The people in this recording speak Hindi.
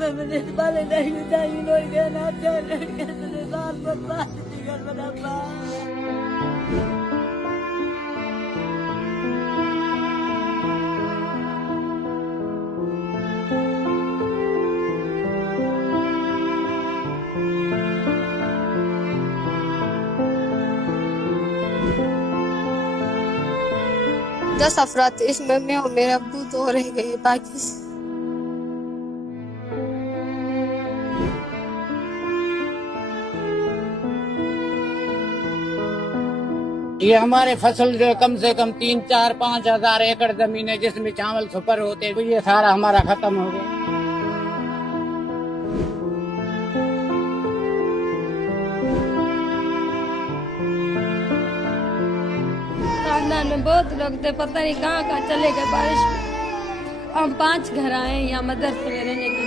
में मुझे बाले नहीं चाहिए लोग देना चाहिए मुझे साल बर्बाद कर बना। दस अफराद थे, इसमें मैं और मेरे अब्बू दो रह गए बाकी। ये हमारे फसल जो कम से कम 3-4-5 हजार एकड़ जमीन है जिसमें चावल सुपर होते, तो ये सारा हमारा खत्म हो गया। खानदान में बहुत लोग थे, पता नहीं कहाँ कहाँ चले गए बारिश में। हम 5 घर आए यहाँ मदरसे में रहने के